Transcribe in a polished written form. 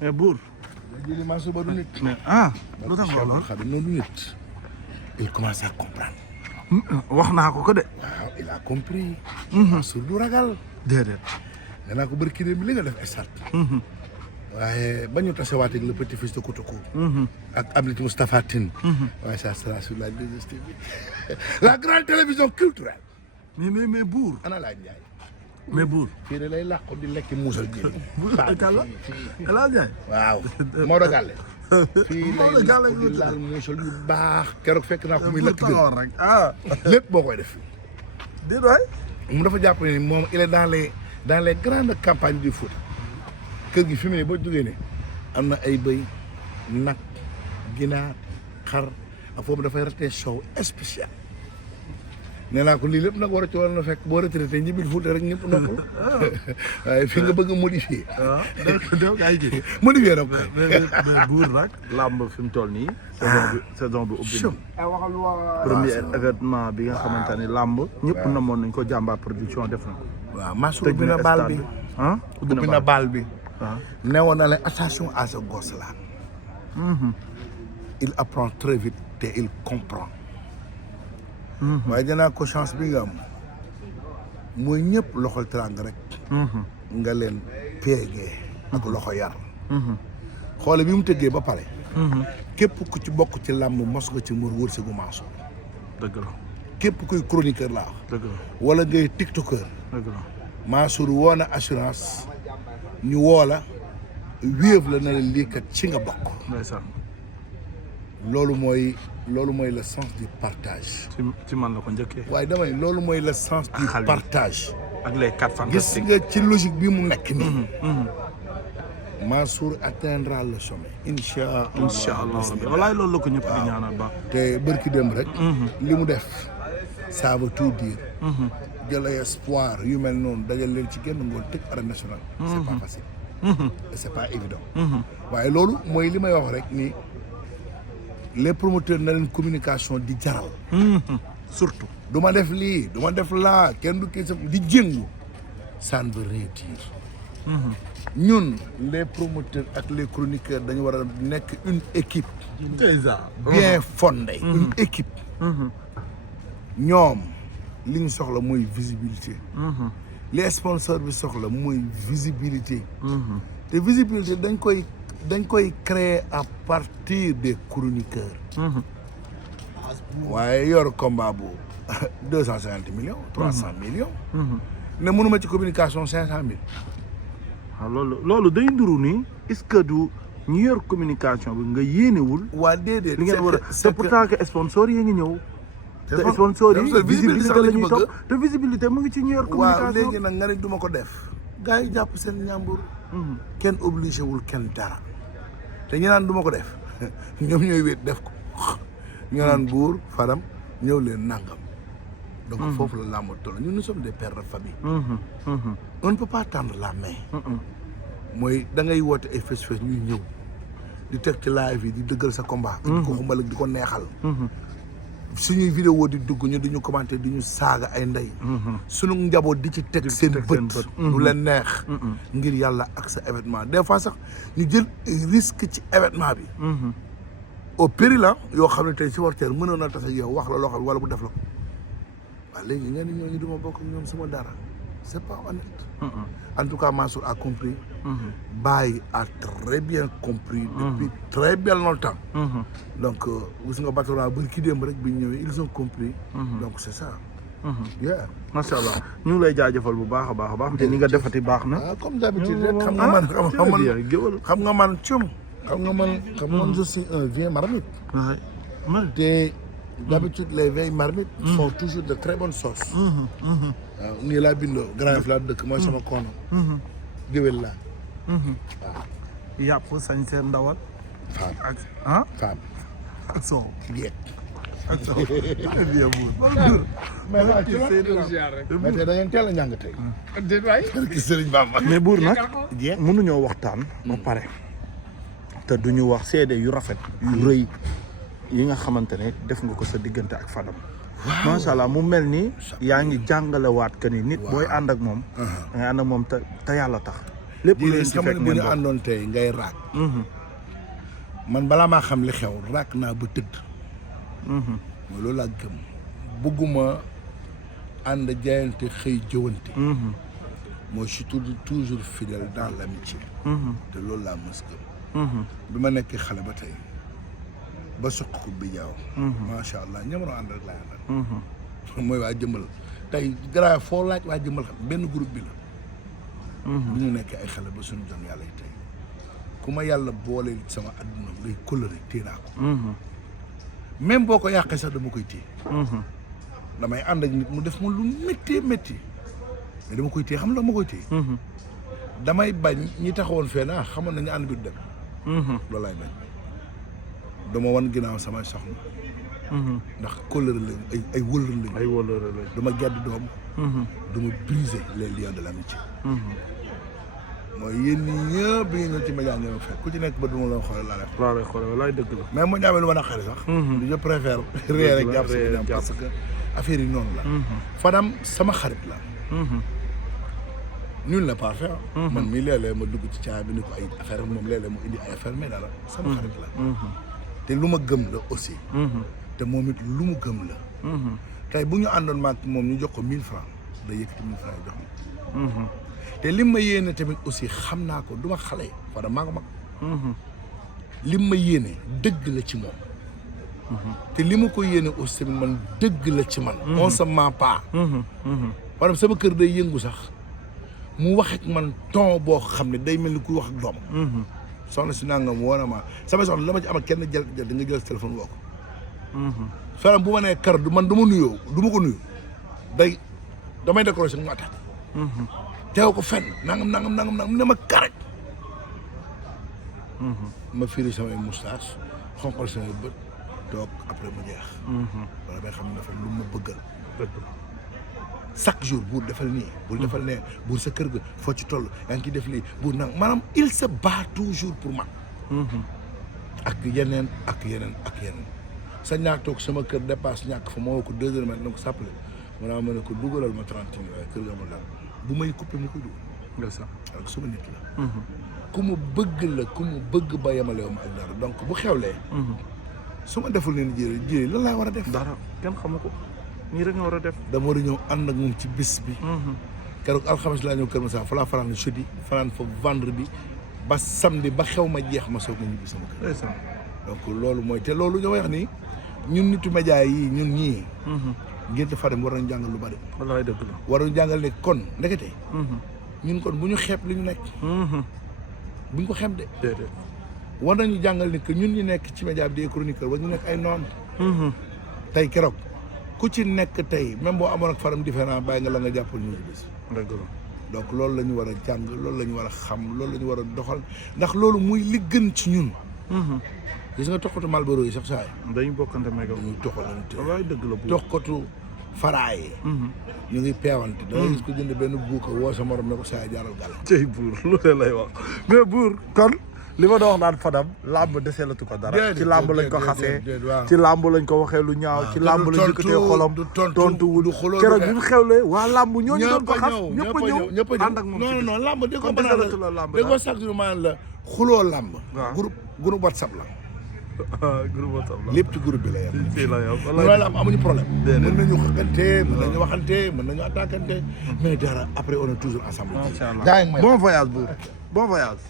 mais buur. léegi Mansour Ba du nit. mais lu tax loolu. xam ne du nit. il commence à comprendre. wax naa ko de. waaw il a compris. Mansour du ragal. déedéet. nee naa ko barki démb li nga def estat. waaye ba ñu tasewaatee le petit fils de Koutokou. ak Ablit Moustapha Tine. waaye ça sera sur la 2STV. la grande télévision culturelle. mais buur. ana laa Ndiaye. mais buur. fii de lay làqu di lekk muusal ji. buur Kalla El Hadj Ndiaye. waaw Maodo Galle. fii Maodo lay Galle làqu di laal muusal yu baax. keroog fekk naa ko muy lekk taxawoon rek lépp boo koy def. déedéet waay. mu dafa jàpp ne moom il est dans les grandes campagnes du foot. kër gi fi mu ne boo jógee ne am na ay bëy nag ginaar xar ak foofu dafay ratee show spécial nee naa ko lii lépp nag war a ci war na fekk boo retraité ñibbil Fuuta rek ñëpp noppal waaye fi nga bëgg a modifier. waaw donc ay ji. modifier nag. mais buur nag. làmb fi mu toll nii. saison bi ubbi na. premier événement bi nga xamante ne làmb. ñëpp namoon nañ ko jàmbaar production def na ko. waaw Mansour ubbi na baal bi. ubbi na baal bi. newoon na leen attention à ce gosse là. il apprend très vite te il comprend. waaye dinaa ko chance bi nga am mooy ñëpp loxol teraanga rek. nga leen péegee ak loxo yar. xoole bi mu tëggee ba pare. képp ku ci bokk ci làmb mos nga ci mur wërsëgu Mansour. dëgg la. képp kuy chroniqueur laa wax. dëgg la wala ngay tiktoker. dëgg la. Mansour woo na assurance ñu woo la wéev la na la lii kat ci nga bokk. ndeysaan. loolu mooy le sens du partage. ci man la ko njëkkee. waaye damay loolu mooy le sens du partage. ak les 4 gis fantastiques. nga ci logique bi mu nekk nii. Mansour atteindra le sommet. incha allah walaay loolu la ko ñëpp di ñaanal ba. te bërki dem rek. li mu def ça veut tout dire. jël ay espoir yu mel noonu dajal leen ci genn ngoon tëj arène nationale. c'est pas facile. et c'est pas évident. waaye loolu mooy li may wax rek ni les promoteurs na leen communication di jaral. surtout. du ma def lii du ma def laa kenn du kii sa di jéngu ça ne veut rien dire. ñun les promoteurs ak les chroniqueurs dañu war a nekk une équipe. bien fondée. une équipe. ñoom li ñu soxla mooy visibilité. les sponsors bi soxla mooy visibilité. te visibilité dañ koy créer à partir des chroniqueurs. waaye yor combat bu 250 millions. 300 millions. ne mënuma ci communication 500 000. waaw loolu day nduru ni est-ce que du ñu yor communication bi nga yéenewul. waa déedéet li ngeen war a te pourtant que sponsor yi ngi ñëw. te sponsor yi visibilité la ñuy topp te visibilité mu ngi ci ñu yor communication. waaw léegi nag nga ne du ma ko def. gars yi jàpp seen ñàmbur. kenn obligé wul kenn dara. te ñu naan du ma ko def ñoom ñooy wéet def ko. ñu naan buur Fadam ñëw leen nangam. donc foofu la làmb toll ñun nous sommes des pères de famille. on ne peut pas tendre la main. mooy da ngay woote ay fes-fes ñuy ñëw di teg ci live yi di dëggal sa combat. di ko xumbal di ko neexal. suñuy vidéo di dugg ñu di ñu commenter di ñu saaga ay ndey. suñu njaboot di ci teg seen bët. du leen neex. ngir yàlla ak sa événement des fois sax ñu jël risque ci événement bi. au péril la yoo xam ne tey supporter mënoon na tase yow wax la loo xam wala bu def la ko. waaw léegi nga ni ñooñu duma bokk ñoom sama dara c'est pas honnête. En tout cas Mansour a compris. Baye a très bien compris. depuis très bien longtemps. donc gis nga Batola ba ki démb rek bi ñu ñëwee ils ont compris. donc c'est ça. macha allah ñu ngi lay jaajëfal bu baax a baax a baax. te ni nga defati baax na. comme d'habitude rek xam nga man xam nga man cum. xam nga man je suis un vieux marmite. te d'habitude les vieilles marmites font toujours de très bonnes sauces. waaw nii laa bindoo Grand Yoff laa dëkk mooy sama kono. géwél laa. waaw. yàpp sañ seen ndawal. Femme. ak Femme. ak soow. Bien. ak soow. mais tey da ngeen teel a njàng tey. déet waay. Sëriñ Bamba. mais buur nag. mënuñoo waxtaan. ba pare. te duñu wax seede yu rafet. yu rëy yi nga xamante ne def nga ko sa diggante ak Fadam. macha allah mu mel ni. yaa ngi jàngalewaat que ni nit booy ànd ak moom. da ngay ànd ak moom te yàlla tax. lépp lu jëlee leen ci sama fekk ne bu ñu ngeen bokk. àndoon tey ngay raak man balaa maa xam li xew raak naa ba tëdd mooy loolu laa gëm bëgguma ànd jaayante xëy jëwante mooy je suis toujours fidèle dans l'amitié te loolu laa mës gëm bi ma nekkee xale ba tey ba soq ko bi jaaw macha allah ñamaroo ànd rek laa àndal mooy waa jëmbal tey gara foo laaj waa jëmbal xam benn groupe bi la bu ñu nekkee ay xale ba suñu jom yàlla yi tey ku ma yàlla boole sama adduna ngay kóllëre téye naa ko même boo ko yàqee sax dama koy téye damay ànd ak nit mu def ma lu métti métti mais dama koy téye xam nga ma koy téye damay bañ ñi taxawoon fee naa xamoon nañu ànd bi du dem loolu laay bañ dama wan ginnaaw samay soxna ndax kóllëre lañ ay wëllër lañ ay wóllëre lañ. dama gedd doom dama briser les liens de l'amitié mooy yéen ñi ñëpp bi ngeen ñëw ci média ñoo fekk ku ci nekk ba duma la xoolal laa lay laa lay xoolal walaay dëgg la. mais mu ñaamee lu ma naqari sax je préfère réer rek jàpp si ginnaaw parce que affaire yi noonu la Fadam sama xarit la nul n'est parfait man mii léeg-léeg ma dugg ci caa bi ni ko ay affaire moom léeg-léeg mu indi ay affaire mais dara sama xarit la te lu ma gëm la aussi te moom it lu mu gëm la tey bu ñu àndoon maag moom ñu jox ko 1000 francs da yëkkati 1000 francs jox ma te lim ma yéene tamit aussi xam naa ko du ma xale Fadam maa ko mag lim ma yéene dëgg la ci moom te li ma ko yéene aussi tamit man dëgg la ci man on se ment pas Fadam sama kër day yëngu sax mu wax ak man ton boo xam ne day mel ni kuy wax ak doom soxna si nangam woon na ma sama soxna la ma ci am ak kenn jël da nga jël téléphone woo ko Fadam bu ma nee kar du man du ma nuyoo du ma ko nuyu day damay décroché mu attaque teew ko fenn nangam ne ma karaj ma firi samay moustache xonqal samay bët toog après mu jeex wala may xam ne dafa lu ma bëggal chaque jour buur defal nii buur defal ne buur sa kër ga foo ci toll yaa ngi ciy def lii buur nag maanaam il se bat toujours pour man ak yeneen sañ naa toog sama kër dépasse ñàkk fa ma woo ko 2 heures na ko sàppale maanaam ma ne ko dugalal ma 30 000 waaye kër ga ma daal bu may coupé mu koy dugal alors suma nit la ku mu bëgg la ku mu bëgg ba yemalewu ma ak dara donc bu xewlee su ma deful leen jëri lan laa war a def dara kenn xamu ko nii rek nga war a def. dama war a ñëw ànd ak moom ci bis bi keroog alxames laa ñëw Kër Masar fa laa fanaan jeudi fanaan fa vendredi ba samedi ba xew ma jeex ma soog a ñibbi sama kër donc loolu mooy te loolu ñu wax ni ñun nitu média yi ñun ñii ngir Fadam war nañu jàngal lu bari wallaay dëgg la war nañu jàngal ne kon ndekete ñun kon bu ñu xeeb li ñu nekk bu ñu ko xeeb de déedéet war nañu jàngal ni que ñun ñu nekk ci média bi des chroniqueurs war ñu nekk ay noon tey keroog ku ci nekk tey même boo amoon ak Fadam différent bàyyi nga la nga jàppal ñu bis dëgg la donc loolu la ñu war a jàng loolu la ñu war a xam loolu la ñu war a doxal ndax loolu muy li gën ci ñun gis nga toxatu Malboro yi sax saa yi dañu bokkante mégo dañuy toxalante wallaay dëgg la bu toxatu faraaye ñu ngi peewante da ngay gis ko jënd benn buuka woo sa morom ne ko saa yi jaaral gàll cey buur lu ne lay wax mais buur kon li ma doon wax naan Fadam làmb deseelatu ko dara ci làmb lañ ko xasee ci làmb lañ ko waxee lu ñaaw ci làmb lañ yëkkatee xolam tontuwul keroog bi mu xewlee waa làmb ñooñu doon ko xas ñëpp a ñëw ànd ak moom non làmb di ko deseelatu la làmb da ko chaque jour maanaam la xuloo làmb groupe WhatsApp la groupe WhatsApp la lépp ci groupe bi la yem fii la yow loolu am amuñu problème mën nañu xëkkante mën nañu waxante mën nañu attaquante mais dara après on est toujours ensemble bon voyage buur bon voyage